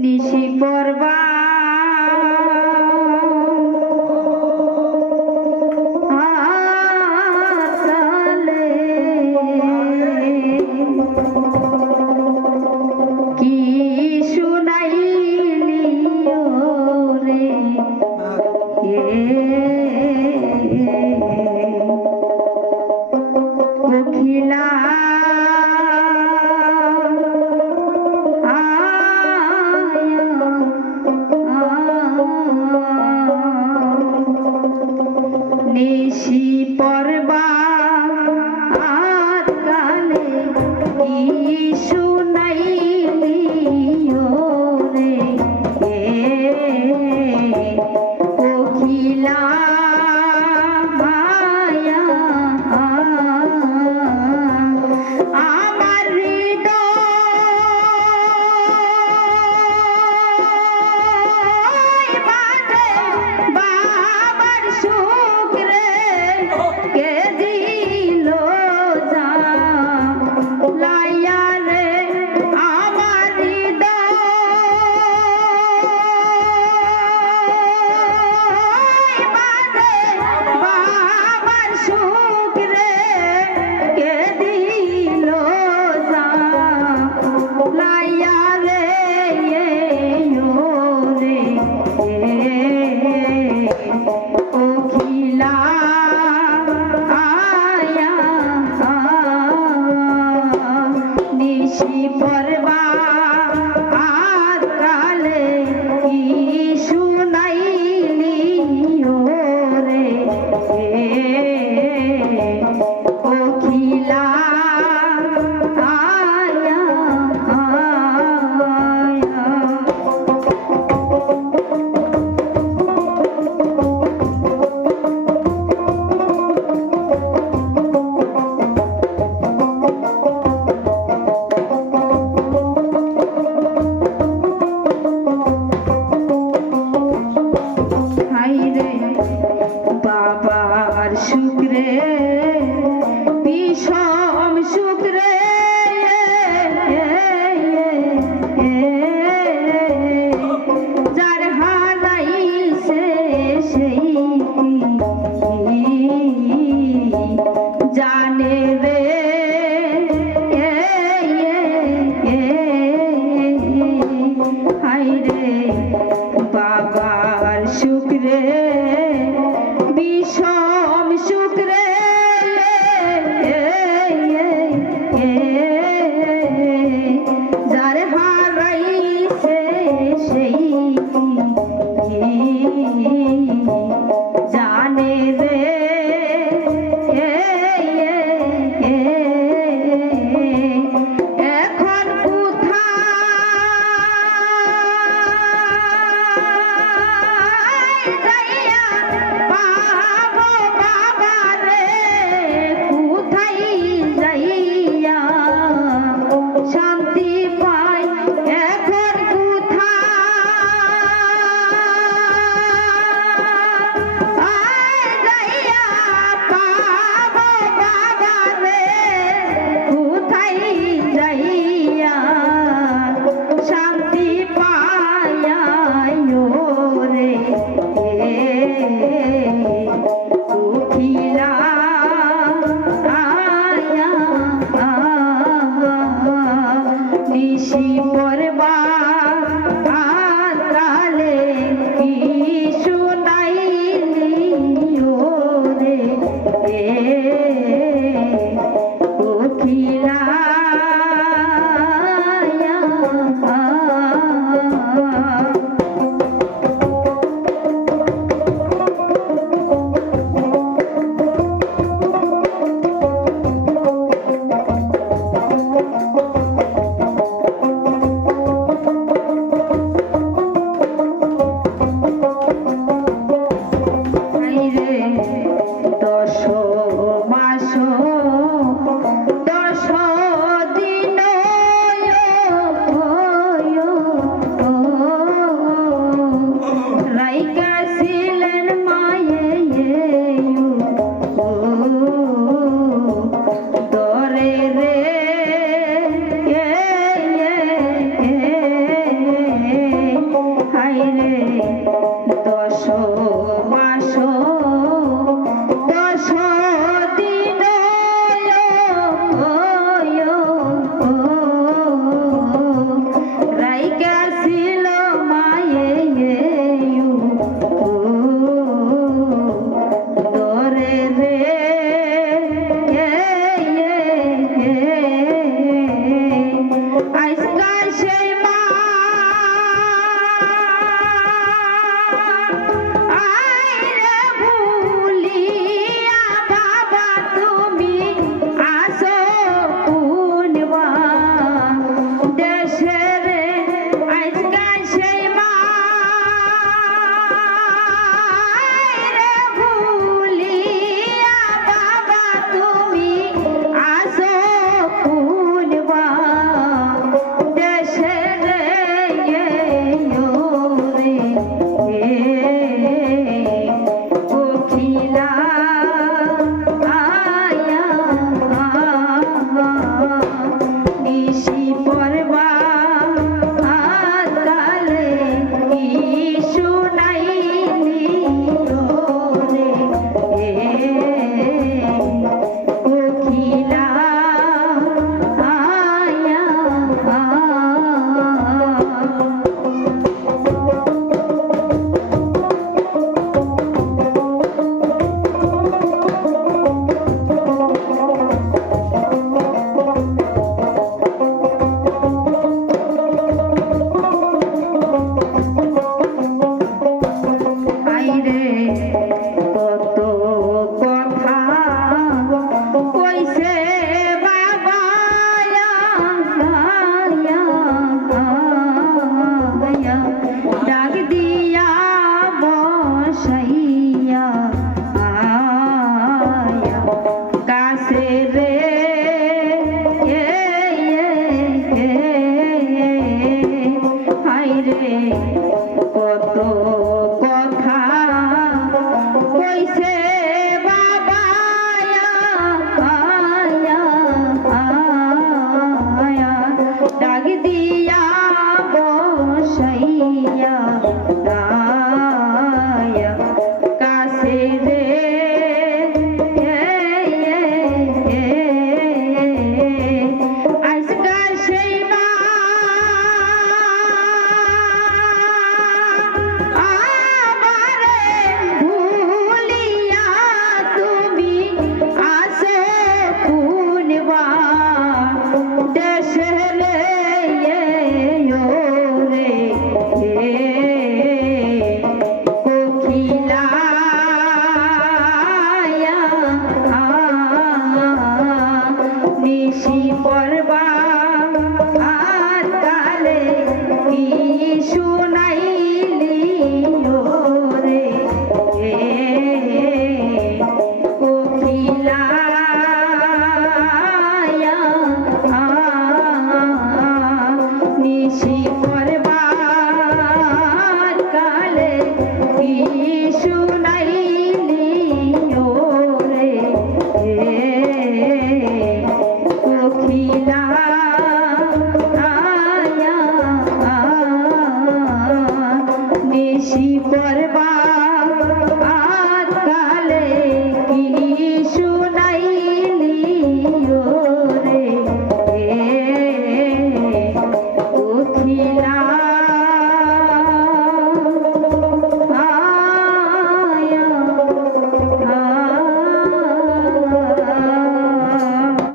নিশি পর্বা বেশি পর দেবা Boom, boom. আজকাল সেই ডাক দিয়া sobre